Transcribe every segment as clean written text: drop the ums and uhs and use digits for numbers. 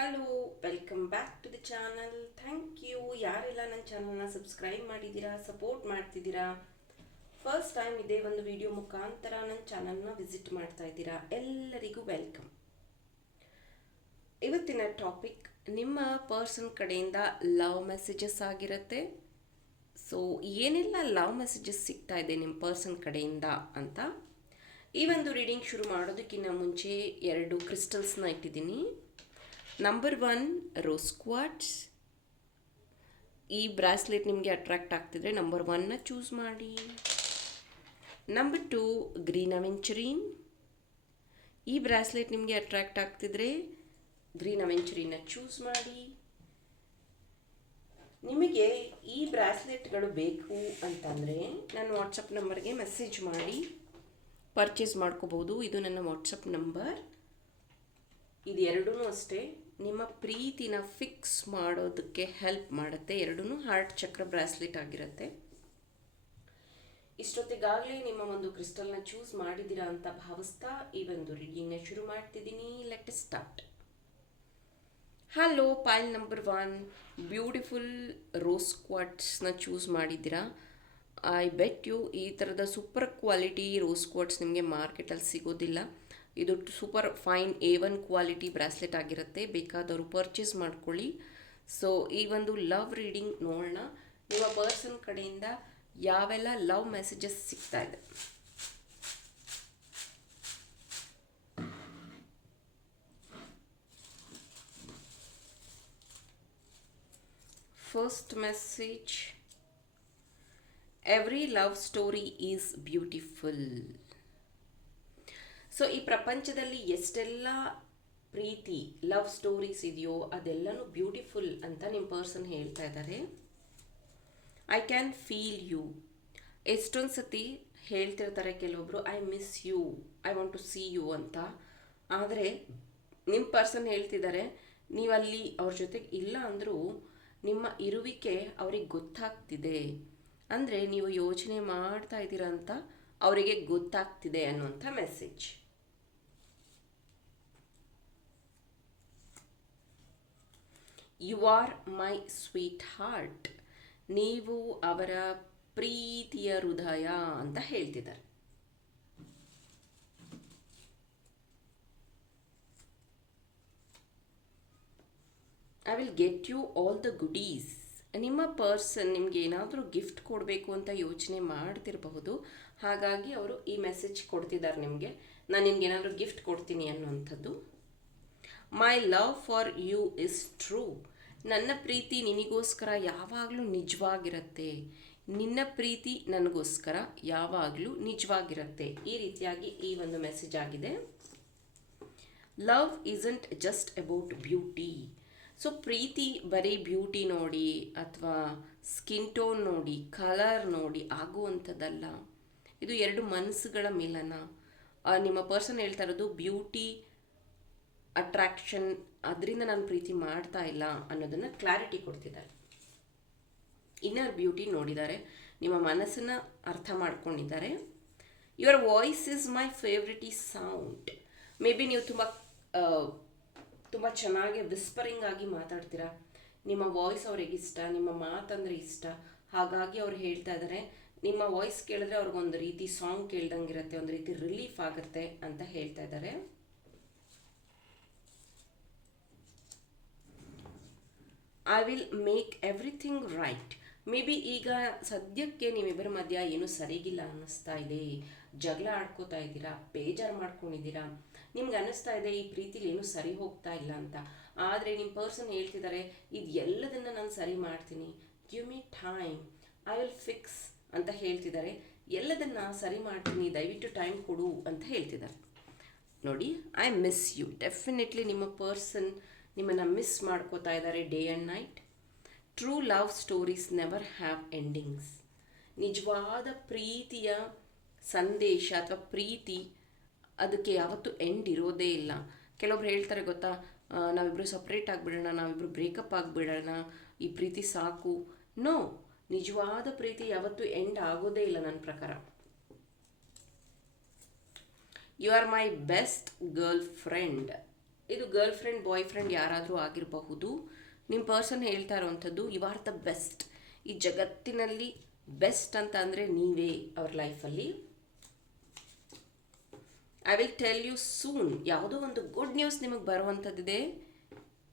Hello, welcome back to the channel. Thank you ಯಾರೆಲ್ಲ ನನ್ನ ಚಾನಲ್ನ ಸಬ್ಸ್ಕ್ರೈಬ್ ಮಾಡಿದ್ದೀರಾ, ಸಪೋರ್ಟ್ ಮಾಡ್ತಿದ್ದೀರಾ. ಫಸ್ಟ್ ಟೈಮ್ ಇದೇ ಒಂದು ವಿಡಿಯೋ ಮುಖಾಂತರ ನನ್ನ ಚಾನಲ್ನ ವಿಸಿಟ್ ಮಾಡ್ತಾ ಇದ್ದೀರಾ, ಎಲ್ಲರಿಗೂ ವೆಲ್ಕಮ್. ಇವತ್ತಿನ ಟಾಪಿಕ್ ನಿಮ್ಮ ಪರ್ಸನ್ ಕಡೆಯಿಂದ ಲವ್ ಮೆಸೇಜಸ್ ಆಗಿರುತ್ತೆ. ಸೊ ಏನೆಲ್ಲ ಲವ್ ಮೆಸೇಜಸ್ ಸಿಗ್ತಾ ಇದೆ ನಿಮ್ಮ ಪರ್ಸನ್ ಕಡೆಯಿಂದ ಅಂತ. ಈ ಒಂದು ರೀಡಿಂಗ್ ಶುರು ಮಾಡೋದಕ್ಕಿಂತ ಮುಂಚೆ 2 ಕ್ರಿಸ್ಟಲ್ಸ್ನ ಇಟ್ಟಿದ್ದೀನಿ. Number 1 rose quartz. ಈ ಬ್ರಾಸ್ಲೆಟ್ ನಿಮಗೆ ಅಟ್ರಾಕ್ಟ್ ಆಗ್ತಿದ್ರೆ ನಂಬರ್ 1ನ ಚೂಸ್ ಮಾಡಿ. Number 2 green aventurine. ಈ ಬ್ರಾಸ್ಲೆಟ್ ನಿಮಗೆ ಅಟ್ರಾಕ್ಟ್ ಆಗ್ತಿದ್ರೆ ಗ್ರೀನ್ ಅವೆಂಚುರಿನ್ನ ಚೂಸ್ ಮಾಡಿ. ನಿಮಗೆ ಈ ಬ್ರಾಸ್ಲೆಟ್ಗಳು ಬೇಕು ಅಂತಂದರೆ ನನ್ನ ವಾಟ್ಸಪ್ ನಂಬರ್ಗೆ ಮೆಸೇಜ್ ಮಾಡಿ ಪರ್ಚೇಸ್ ಮಾಡ್ಕೋಬೋದು. ಇದು ನನ್ನ ವಾಟ್ಸಪ್ ನಂಬರ್. ಇದು ಎರಡೂ ಅಷ್ಟೇ ನಿಮ್ಮ ಪ್ರೀತಿನ ಫಿಕ್ಸ್ ಮಾಡೋದಕ್ಕೆ ಹೆಲ್ಪ್ ಮಾಡುತ್ತೆ. ಎರಡೂ ಹಾರ್ಟ್ ಚಕ್ರ ಬ್ರಾಸ್ಲೆಟ್ ಆಗಿರುತ್ತೆ. ಇಷ್ಟೊತ್ತಿಗಾಗಲೇ ನಿಮ್ಮ ಒಂದು ಕ್ರಿಸ್ಟಲ್ನ ಚೂಸ್ ಮಾಡಿದ್ದೀರಾ ಅಂತ ಭಾವಿಸ್ತಾ ಈ ಒಂದು ರೀಡಿಂಗ್ನ ಶುರು ಮಾಡ್ತಿದ್ದೀನಿ. Let start. Hello, pile number 1 beautiful rose ಕ್ವಾರ್ಟ್ಸ್ನ ಚೂಸ್ ಮಾಡಿದ್ದೀರಾ. ಐ ಬೆಟ್ ಯು ಈ ಥರದ ಸೂಪರ್ ಕ್ವಾಲಿಟಿ ರೋಸ್ ಕ್ವಾರ್ಟ್ಸ್ ನಿಮಗೆ ಮಾರ್ಕೆಟಲ್ಲಿ ಸಿಗೋದಿಲ್ಲ. ಇದು super fine A1 quality bracelet ಆಗಿರುತ್ತೆ. ಬೇಕಾದವರು ಪರ್ಚೇಸ್ ಮಾಡ್ಕೊಳ್ಳಿ. ಸೊ ಈ ಒಂದು ಲವ್ ರೀಡಿಂಗ್ ನೋಡೋಣ, ನಿಮ್ಮ ಪರ್ಸನ್ ಕಡೆಯಿಂದ ಯಾವೆಲ್ಲ ಲವ್ ಮೆಸೇಜಸ್ ಸಿಗ್ತಾ ಇದೆ. First message, every love story is beautiful. So ಈ ಪ್ರಪಂಚದಲ್ಲಿ ಎಷ್ಟೆಲ್ಲ ಪ್ರೀತಿ ಲವ್ ಸ್ಟೋರೀಸ್ ಇದೆಯೋ ಅದೆಲ್ಲನೂ ಬ್ಯೂಟಿಫುಲ್ ಅಂತ ನಿಮ್ಮ ಪರ್ಸನ್ ಹೇಳ್ತಾ ಇದ್ದಾರೆ. I can feel you. ಎಷ್ಟೊಂದು ಸತಿ ಹೇಳ್ತಿರ್ತಾರೆ ಕೆಲವೊಬ್ರು, I miss you, I want to see you ಅಂತ. ಆದರೆ ನಿಮ್ಮ ಪರ್ಸನ್ ಹೇಳ್ತಿದ್ದಾರೆ, ನೀವಲ್ಲಿ ಅವ್ರ ಜೊತೆಗೆ ಇಲ್ಲ ಅಂದರೂ ನಿಮ್ಮ ಇರುವಿಕೆ ಅವ್ರಿಗೆ ಗೊತ್ತಾಗ್ತಿದೆ. ಅಂದರೆ ನೀವು ಯೋಚನೆ ಮಾಡ್ತಾ ಇದ್ದೀರಾ ಅಂತ ಅವರಿಗೆ ಗೊತ್ತಾಗ್ತಿದೆ ಅನ್ನುವಂಥ message. You are my sweetheart. ನೀವು ಅವರ ಪ್ರೀತಿಯ ಹೃದಯ ಅಂತ ಹೇಳ್ತಿದ್ದಾರೆ. I will get you all the goodies. ನಿಮ್ಮ ಪರ್ಸನ್ ನಿಮ್ಗೆ ಏನಾದರೂ ಗಿಫ್ಟ್ ಕೊಡಬೇಕು ಅಂತ ಯೋಚನೆ ಮಾಡ್ತಿರಬಹುದು. ಹಾಗಾಗಿ ಅವರು ಈ ಮೆಸೇಜ್ ಕೊಡ್ತಿದ್ದಾರೆ ನಿಮಗೆ, ನಾನು ನಿಮ್ಗೆ ಏನಾದರೂ ಗಿಫ್ಟ್ ಕೊಡ್ತೀನಿ ಅನ್ನುವಂಥದ್ದು. My love for you is true. ನನ್ನ ಪ್ರೀತಿ ನಿನಗೋಸ್ಕರ ಯಾವಾಗಲೂ ನಿಜವಾಗಿರುತ್ತೆ. ನಿನ್ನ ಪ್ರೀತಿ ನನಗೋಸ್ಕರ ಯಾವಾಗಲೂ ನಿಜವಾಗಿರುತ್ತೆ. ಈ ರೀತಿಯಾಗಿ ಈ ಒಂದು ಮೆಸೇಜ್ ಆಗಿದೆ. Love isn't just about beauty. So ಪ್ರೀತಿ ಬರೀ ಬ್ಯೂಟಿ ನೋಡಿ ಅಥವಾ ಸ್ಕಿನ್ ಟೋನ್ ನೋಡಿ, ಕಲರ್ ನೋಡಿ ಆಗುವಂಥದ್ದಲ್ಲ. ಇದು 2 ಮನಸ್ಸುಗಳ ಮಿಲನ. ನಿಮ್ಮ ಪರ್ಸನ್ ಹೇಳ್ತಾ ಇರೋದು ಬ್ಯೂಟಿ ಅಟ್ರಾಕ್ಷನ್, ಅದರಿಂದ ನಾನು ಪ್ರೀತಿ ಮಾಡ್ತಾ ಇಲ್ಲ ಅನ್ನೋದನ್ನು ಕ್ಲಾರಿಟಿ ಕೊಡ್ತಿದ್ದಾರೆ. ಇನ್ನರ್ ಬ್ಯೂಟಿ ನೋಡಿದ್ದಾರೆ, ನಿಮ್ಮ ಮನಸ್ಸನ್ನು ಅರ್ಥ ಮಾಡ್ಕೊಂಡಿದ್ದಾರೆ. Your voice is my favourite sound. May be ನೀವು ತುಂಬ ಚೆನ್ನಾಗಿ ವಿಸ್ಪರಿಂಗ್ ಆಗಿ ಮಾತಾಡ್ತೀರಾ. ನಿಮ್ಮ ವಾಯ್ಸ್ ಅವ್ರಿಗೆ ಇಷ್ಟ, ನಿಮ್ಮ ಮಾತಂದರೆ ಇಷ್ಟ. ಹಾಗಾಗಿ ಅವ್ರು ಹೇಳ್ತಾ ಇದ್ದಾರೆ, ನಿಮ್ಮ ವಾಯ್ಸ್ ಕೇಳಿದ್ರೆ ಅವ್ರಿಗೊಂದು ರೀತಿ ಸಾಂಗ್ ಕೇಳ್ದಂಗಿರುತ್ತೆ, ಒಂದು ರೀತಿ ರಿಲೀಫ್ ಆಗುತ್ತೆ ಅಂತ ಹೇಳ್ತಾ ಇದ್ದಾರೆ. I will make everything right. May be ಈಗ ಸದ್ಯಕ್ಕೆ ನೀವಿಬ್ಬರ ಮಧ್ಯ ಏನೂ ಸರಿಗಿಲ್ಲ ಅನ್ನಿಸ್ತಾ ಇದೆ, ಜಗಳ ಆಡ್ಕೋತಾ ಇದ್ದೀರಾ, ಬೇಜಾರು ಮಾಡ್ಕೊಂಡಿದ್ದೀರಾ, ನಿಮ್ಗೆ ಅನ್ನಿಸ್ತಾ ಇದೆ ಈ ಪ್ರೀತಿಲಿ ಏನೂ ಸರಿ ಹೋಗ್ತಾ ಇಲ್ಲ ಅಂತ. ಆದರೆ ನಿಮ್ಮ ಪರ್ಸನ್ ಹೇಳ್ತಿದ್ದಾರೆ, ಇದು ಎಲ್ಲದನ್ನು ನಾನು ಸರಿ ಮಾಡ್ತೀನಿ, give me time, I will fix ಅಂತ ಹೇಳ್ತಿದ್ದಾರೆ. ಎಲ್ಲದನ್ನು ಸರಿ ಮಾಡ್ತೀನಿ, ದಯವಿಟ್ಟು ಟೈಮ್ ಕೊಡು ಅಂತ ಹೇಳ್ತಿದ್ದಾರೆ. ನೋಡಿ, ಐ ಮಿಸ್ ಯು. ಡೆಫಿನೆಟ್ಲಿ ನಿಮ್ಮ ಪರ್ಸನ್ ನಿಮ್ಮನ್ನು ಮಿಸ್ ಮಾಡ್ಕೋತಾ ಇದ್ದಾರೆ day and night. True love stories never have endings. ನಿಜವಾದ ಪ್ರೀತಿಯ ಸಂದೇಶ ಅಥವಾ ಪ್ರೀತಿ ಅದಕ್ಕೆ ಯಾವತ್ತೂ ಎಂಡ್ ಇರೋದೇ ಇಲ್ಲ. ಕೆಲವೊಬ್ರು ಹೇಳ್ತಾರೆ ಗೊತ್ತಾ, ನಾವಿಬ್ಬರು ಸಪ್ರೇಟ್ ಆಗಿಬಿಡೋಣ, ನಾವಿಬ್ಬರು ಬ್ರೇಕಪ್ ಆಗಿಬಿಡೋಣ, ಈ ಪ್ರೀತಿ ಸಾಕು. ನೋ, ನಿಜವಾದ ಪ್ರೀತಿ ಯಾವತ್ತೂ ಎಂಡ್ ಆಗೋದೇ ಇಲ್ಲ ನನ್ನ ಪ್ರಕಾರ. You are my best girlfriend. ಇದು ಗರ್ಲ್ ಫ್ರೆಂಡ್ ಬಾಯ್ ಫ್ರೆಂಡ್ ಯಾರಾದರೂ ಆಗಿರಬಹುದು. ನಿಮ್ಮ ಪರ್ಸನ್ ಹೇಳ್ತಾ ಇರೋವಂಥದ್ದು ಯು ಆರ್ ದ ಬೆಸ್ಟ್. ಈ ಜಗತ್ತಿನಲ್ಲಿ ಬೆಸ್ಟ್ ಅಂತ ಅಂದರೆ ನೀವೇ ಅವ್ರ ಲೈಫಲ್ಲಿ. I will tell you soon. ಯಾವುದೋ ಒಂದು ಗುಡ್ ನ್ಯೂಸ್ ನಿಮಗೆ ಬರುವಂಥದ್ದಿದೆ.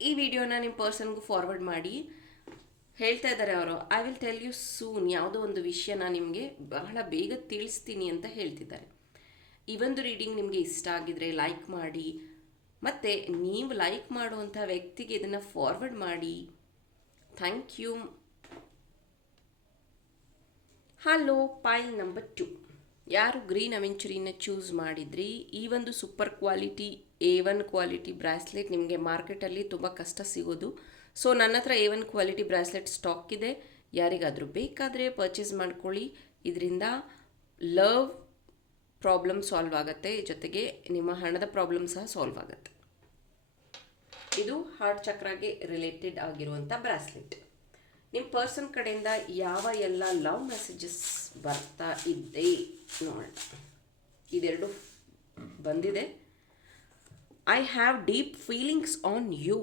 ಈ ವಿಡಿಯೋನ ನಿಮ್ಮ ಪರ್ಸನ್ಗೂ ಫಾರ್ವರ್ಡ್ ಮಾಡಿ. ಹೇಳ್ತಾ ಇದ್ದಾರೆ ಅವರು, I will tell you soon. ಯಾವುದೋ ಒಂದು ವಿಷಯನ ನಿಮಗೆ ಬಹಳ ಬೇಗ ತಿಳಿಸ್ತೀನಿ ಅಂತ ಹೇಳ್ತಿದ್ದಾರೆ. ಈ ಒಂದು ರೀಡಿಂಗ್ ನಿಮಗೆ ಇಷ್ಟ ಆಗಿದ್ರೆ ಲೈಕ್ ಮಾಡಿ, ಮತ್ತು ನೀವು ಲೈಕ್ ಮಾಡುವಂಥ ವ್ಯಕ್ತಿಗೆ ಇದನ್ನು ಫಾರ್ವರ್ಡ್ ಮಾಡಿ. Thank you. Hello, pile number 2. ಯಾರು ಗ್ರೀನ್ ಅವೆಂಚುರಿನ ಚೂಸ್ ಮಾಡಿದ್ರಿ, ಈ ಒಂದು super quality A1 quality bracelet ನಿಮಗೆ ಮಾರ್ಕೆಟಲ್ಲಿ ತುಂಬ ಕಷ್ಟ ಸಿಗೋದು. ಸೊ ನನ್ನ ಹತ್ರ A1 ಕ್ವಾಲಿಟಿ ಬ್ರಾಸ್ಲೆಟ್ ಸ್ಟಾಕ್ ಇದೆ. ಯಾರಿಗಾದರೂ ಬೇಕಾದರೆ ಪರ್ಚೇಸ್ ಮಾಡ್ಕೊಳ್ಳಿ. ಇದರಿಂದ ಲವ್ ಪ್ರಾಬ್ಲಮ್ ಸಾಲ್ವ್ ಆಗುತ್ತೆ, ಜೊತೆಗೆ ನಿಮ್ಮ ಹಣದ ಪ್ರಾಬ್ಲಮ್ ಸಹ ಸಾಲ್ವ್ ಆಗುತ್ತೆ. ಇದು ಹಾರ್ಟ್ ಚಕ್ರಾಗೆ ರಿಲೇಟೆಡ್ ಆಗಿರುವಂಥ ಬ್ರಾಸ್ಲೆಟ್. ನಿಮ್ಮ ಪರ್ಸನ್ ಕಡೆಯಿಂದ ಯಾವ ಎಲ್ಲ ಲವ್ ಮೆಸೇಜಸ್ ಬರ್ತಾ ಇದೆ ನೋಡೋಣ. ಇದೆರಡು ಬಂದಿದೆ. I have deep feelings on you.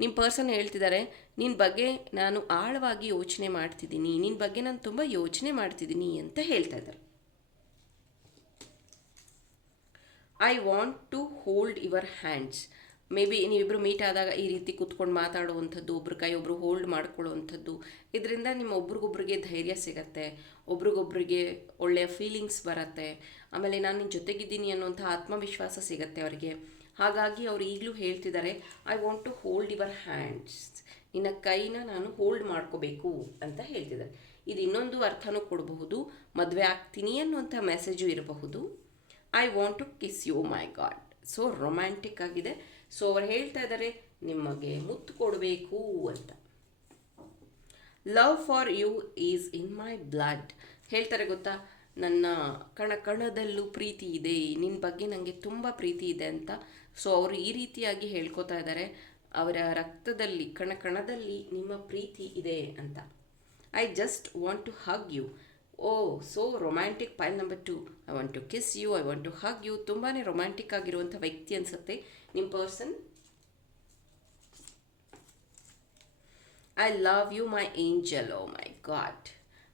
ನಿಮ್ಮ ಪರ್ಸನ್ ಹೇಳ್ತಿದ್ದಾರೆ, ನಿನ್ನ ಬಗ್ಗೆ ನಾನು ಆಳವಾಗಿ ಯೋಚನೆ ಮಾಡ್ತಿದ್ದೀನಿ, ನಿನ್ನ ಬಗ್ಗೆ ನಾನು ತುಂಬ ಯೋಚನೆ ಮಾಡ್ತಿದ್ದೀನಿ ಅಂತ ಹೇಳ್ತಾ ಇದ್ದಾರೆ. I want to hold your hands. Maybe ನೀವಿಬ್ಬರು ಮೀಟ್ ಆದಾಗ ಈ ರೀತಿ ಕೂತ್ಕೊಂಡು ಮಾತಾಡುವಂಥದ್ದು, ಒಬ್ರ ಕೈ ಒಬ್ಬರು ಹೋಲ್ಡ್ ಮಾಡ್ಕೊಳ್ಳುವಂಥದ್ದು, ಇದರಿಂದ ನಿಮ್ಮ ಒಬ್ರಿಗೊಬ್ರಿಗೆ ಧೈರ್ಯ ಸಿಗತ್ತೆ, ಒಬ್ರಿಗೊಬ್ರಿಗೆ ಒಳ್ಳೆಯ ಫೀಲಿಂಗ್ಸ್ ಬರುತ್ತೆ. ಆಮೇಲೆ ನಾನು ನಿನ್ನ ಜೊತೆಗಿದ್ದೀನಿ ಅನ್ನುವಂಥ ಆತ್ಮವಿಶ್ವಾಸ ಸಿಗತ್ತೆ ಅವರಿಗೆ. ಹಾಗಾಗಿ ಅವರು ಈಗಲೂ ಹೇಳ್ತಿದ್ದಾರೆ, I want to hold your hands. ನಿನ್ನ ಕೈನ ನಾನು ಹೋಲ್ಡ್ ಮಾಡ್ಕೋಬೇಕು ಅಂತ ಹೇಳ್ತಿದ್ದಾರೆ. ಇದು ಇನ್ನೊಂದು ಅರ್ಥನೂ ಕೊಡಬಹುದು, ಮದುವೆ ಆಗ್ತೀನಿ ಅನ್ನುವಂಥ ಮೆಸೇಜು ಇರಬಹುದು. I want to kiss you, my God. So romantic ಆಗಿದೆ. ಸೊ ಅವ್ರು ಹೇಳ್ತಾ ಇದ್ದಾರೆ ನಿಮಗೆ ಮುತ್ತು ಕೊಡಬೇಕು ಅಂತ. Love for you is in my blood. ಹೇಳ್ತಾರೆ ಗೊತ್ತಾ, ನನ್ನ ಕಣದಲ್ಲೂ ಪ್ರೀತಿ ಇದೆ, ನಿನ್ನ ಬಗ್ಗೆ ನನಗೆ ತುಂಬ ಪ್ರೀತಿ ಇದೆ ಅಂತ. ಸೊ ಅವರು ಈ ರೀತಿಯಾಗಿ ಹೇಳ್ಕೊತಾ ಇದ್ದಾರೆ, ಅವರ ರಕ್ತದಲ್ಲಿ ಕಣದಲ್ಲಿ ನಿಮ್ಮ ಪ್ರೀತಿ ಇದೆ ಅಂತ. I just want to hug you. Oh, so romantic. Pile number 2. I want to kiss you, I want to hug you. ತುಂಬಾ ರೊಮ್ಯಾಂಟಿಕ್ ಆಗಿರುವಂಥ ವ್ಯಕ್ತಿ ಅನಿಸುತ್ತೆ ನಿಮ್ಮ person. I love you my angel. Oh my God.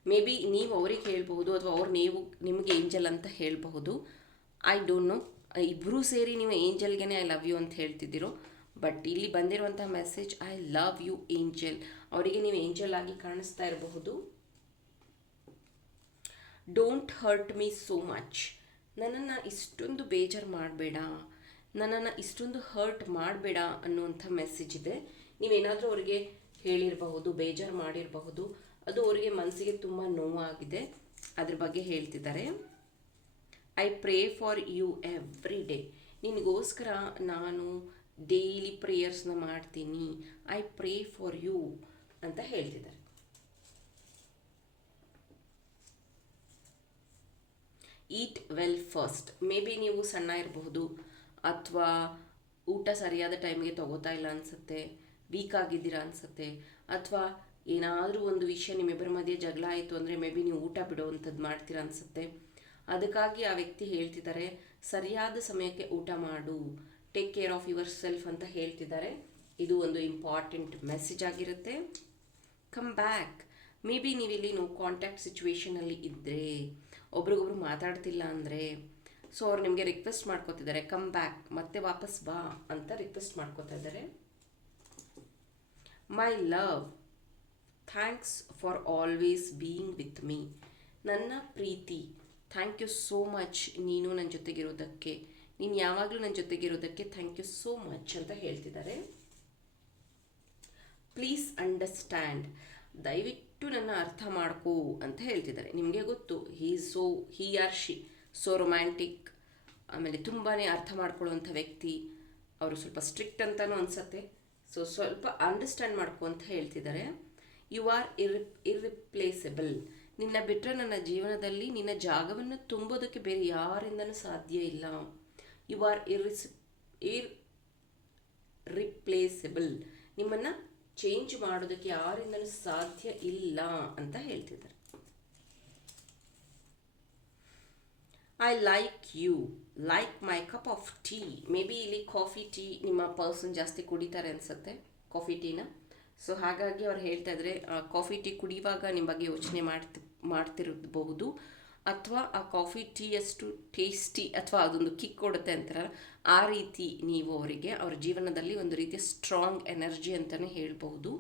Maybe ನೀವು ಅವ್ರಿಗೆ ಹೇಳ್ಬಹುದು, ಅಥವಾ ಅವ್ರು ನಿಮಗೆ ಏಂಜಲ್ ಅಂತ ಹೇಳಬಹುದು. I don't know. ಇಬ್ಬರೂ ಸೇರಿ ನೀವು ಏಂಜಲ್ಗೆ ಐ ಲವ್ ಯು ಅಂತ ಹೇಳ್ತಿದ್ದೀರೋ. ಬಟ್ ಇಲ್ಲಿ ಬಂದಿರುವಂಥ message I love you angel. ಅವರಿಗೆ ನೀವು ಏಂಜಲ್ ಆಗಿ ಕಾಣಿಸ್ತಾ ಇರಬಹುದು. Don't hurt me so much. ನನ್ನನ್ನು ಇಷ್ಟೊಂದು ಬೇಜಾರು ಮಾಡಬೇಡ, ನನ್ನನ್ನು ಇಷ್ಟೊಂದು ಹರ್ಟ್ ಮಾಡಬೇಡ ಅನ್ನುವಂಥ ಮೆಸೇಜ್ ಇದೆ. ನೀವೇನಾದರೂ ಅವರಿಗೆ ಹೇಳಿರಬಹುದು, ಬೇಜಾರು ಮಾಡಿರಬಹುದು, ಅದು ಅವರಿಗೆ ಮನಸ್ಸಿಗೆ ತುಂಬ ನೋವಾಗಿದೆ, ಅದ್ರ ಬಗ್ಗೆ ಹೇಳ್ತಿದ್ದಾರೆ. I pray for you every day. ನಿನಗೋಸ್ಕರ ನಾನು ಡೈಲಿ ಪ್ರೇಯರ್ಸ್ನ ಮಾಡ್ತೀನಿ. ಐ ಪ್ರೇ ಫಾರ್ ಯು ಅಂತ ಹೇಳ್ತಿದ್ದಾರೆ. ಈಟ್ ವೆಲ್ ಫಸ್ಟ್. ಮೇ ಬಿ ನೀವು ಸಣ್ಣ ಇರಬಹುದು, ಅಥವಾ ಊಟ ಸರಿಯಾದ ಟೈಮ್ಗೆ ತಗೋತಾ ಇಲ್ಲ ಅನಿಸುತ್ತೆ, ವೀಕ್ ಆಗಿದ್ದೀರಾ ಅನಿಸುತ್ತೆ, ಅಥವಾ ಏನಾದರೂ ಒಂದು ವಿಷಯ ನಿಮ್ಮಿಬ್ಬರ ಮಧ್ಯೆ ಜಗಳ ಆಯಿತು ಅಂದರೆ ಮೇ ಬಿ ನೀವು ಊಟ ಬಿಡುವಂಥದ್ದು ಮಾಡ್ತೀರಾ ಅನಿಸುತ್ತೆ. ಅದಕ್ಕಾಗಿ ಆ ವ್ಯಕ್ತಿ ಹೇಳ್ತಿದ್ದಾರೆ, ಸರಿಯಾದ ಸಮಯಕ್ಕೆ ಊಟ ಮಾಡು, take care of your self ಅಂತ ಹೇಳ್ತಿದ್ದಾರೆ. ಇದು ಒಂದು ಇಂಪಾರ್ಟೆಂಟ್ ಮೆಸೇಜ್ ಆಗಿರುತ್ತೆ. Come back. ಮೇ ಬಿ ನೀವಿಲ್ಲಿ ನೋ ಕಾಂಟ್ಯಾಕ್ಟ್ ಸಿಚುವೇಷನಲ್ಲಿ ಇದ್ದರೆ, ಒಬ್ರಿಗೊಬ್ರು ಮಾತಾಡ್ತಿಲ್ಲ ಅಂದರೆ, ಸೊ ಅವ್ರು ನಿಮಗೆ ರಿಕ್ವೆಸ್ಟ್ ಮಾಡ್ಕೋತಿದ್ದಾರೆ, ಕಮ್ ಬ್ಯಾಕ್, ಮತ್ತೆ ವಾಪಸ್ ಬಾ ಅಂತ ರಿಕ್ವೆಸ್ಟ್ ಮಾಡ್ಕೋತಾ ಇದ್ದಾರೆ. My love, thanks for always being with me. ನನ್ನ ಪ್ರೀತಿ, ಥ್ಯಾಂಕ್ ಯು ಸೋ ಮಚ್, ನೀನು ನನ್ನ ಜೊತೆಗಿರೋದಕ್ಕೆ, ನೀನು ಯಾವಾಗಲೂ ನನ್ನ ಜೊತೆಗಿರೋದಕ್ಕೆ ಥ್ಯಾಂಕ್ ಯು ಸೋ ಮಚ್ ಅಂತ ಹೇಳ್ತಿದ್ದಾರೆ. Please understand. ದಯವಿಟ್ಟು ನನ್ನ ಅರ್ಥ ಮಾಡ್ಕೋ ಅಂತ ಹೇಳ್ತಿದ್ದಾರೆ. ನಿಮಗೆ ಗೊತ್ತು, he or she so romantic, ಆಮೇಲೆ ತುಂಬಾ ಅರ್ಥ ಮಾಡ್ಕೊಳ್ಳುವಂಥ ವ್ಯಕ್ತಿ. ಅವರು ಸ್ವಲ್ಪ ಸ್ಟ್ರಿಕ್ಟ್ ಅಂತಲೂ ಅನಿಸುತ್ತೆ. ಸೊ ಸ್ವಲ್ಪ ಅಂಡರ್ಸ್ಟ್ಯಾಂಡ್ ಮಾಡ್ಕೊ ಅಂತ ಹೇಳ್ತಿದ್ದಾರೆ. You are irreplaceable. ನಿನ್ನ ಬಿಟ್ಟರೆ ನನ್ನ ಜೀವನದಲ್ಲಿ ನಿನ್ನ ಜಾಗವನ್ನು ತುಂಬೋದಕ್ಕೆ ಬೇರೆ ಯಾರಿಂದನೂ ಸಾಧ್ಯ ಇಲ್ಲ. You are irreplaceable. ನಿಮ್ಮನ್ನು ಚೇಂಜ್ ಮಾಡೋದಕ್ಕೆ ಯಾರಿಂದನೂ ಸಾಧ್ಯ ಇಲ್ಲ ಅಂತ ಹೇಳ್ತಿದ್ದಾರೆ. I like you. Like my cup of tea. Maybe ಇಲ್ಲಿ ಕಾಫಿ ಟೀ ನಿಮ್ಮ ಪರ್ಸನ್ ಜಾಸ್ತಿ ಕುಡಿತಾರೆ ಅನಿಸುತ್ತೆ, ಕಾಫಿ ಟೀನ. ಸೊ ಹಾಗಾಗಿ ಅವ್ರು ಹೇಳ್ತಾ ಇದ್ದಾರೆ ಕಾಫಿ ಟೀ ಕುಡಿಯುವಾಗ ನಿಮ್ಮ ಬಗ್ಗೆ ಯೋಚನೆ ಮಾಡ್ತಿರಬಹುದು, ಅಥವಾ ಆ ಕಾಫಿ ಟೀ ಅಷ್ಟು ಟೇಸ್ಟಿ ಅಥವಾ ಅದೊಂದು ಕಿಕ್ ಕೊಡುತ್ತೆ ಅಂತಾರಲ್ಲ, ಆ ರೀತಿ ನೀವು ಅವರಿಗೆ ಅವರ ಜೀವನದಲ್ಲಿ ಒಂದು ರೀತಿಯ ಸ್ಟ್ರಾಂಗ್ ಎನರ್ಜಿ ಅಂತಲೇ ಹೇಳ್ಬಹುದು.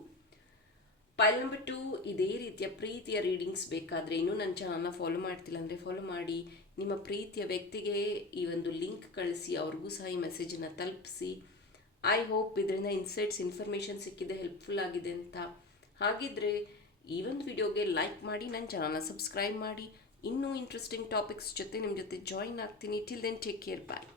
ಪೈಲ್ ನಂಬರ್ 2, ಇದೇ ರೀತಿಯ ಪ್ರೀತಿಯ ರೀಡಿಂಗ್ಸ್ ಬೇಕಾದರೆ ಇನ್ನೂ ನನ್ನ ಚಾನಲ್ನ ಫಾಲೋ ಮಾಡ್ತಿಲ್ಲ ಅಂದರೆ ಫಾಲೋ ಮಾಡಿ. ನಿಮ್ಮ ಪ್ರೀತಿಯ ವ್ಯಕ್ತಿಗೆ ಈ ಒಂದು ಲಿಂಕ್ ಕಳಿಸಿ, ಅವ್ರಿಗೂ ಸಹ ಈ ಮೆಸೇಜನ್ನು ತಲುಪಿಸಿ. ಐ ಹೋಪ್ ಇದರಿಂದ ಇನ್ಸೈಟ್ಸ್ ಇನ್ಫಾರ್ಮೇಷನ್ ಸಿಕ್ಕಿದೆ, ಹೆಲ್ಪ್ಫುಲ್ ಆಗಿದೆ ಅಂತ. ಹಾಗಿದ್ರೆ ಈ ಒಂದು ವಿಡಿಯೋಗೆ ಲೈಕ್ ಮಾಡಿ, ನನ್ನ ಚಾನಲ್ನ ಸಬ್ಸ್ಕ್ರೈಬ್ ಮಾಡಿ. ಇನ್ನೂ ಇಂಟ್ರೆಸ್ಟಿಂಗ್ ಟಾಪಿಕ್ಸ್ ಜೊತೆ ನಿಮ್ಮ ಜೊತೆ ಜಾಯಿನ್ ಆಗ್ತೀನಿ. ಟಿಲ್ ದೆನ್ ಟೇಕ್ ಕೇರ್, ಬಾಯ್.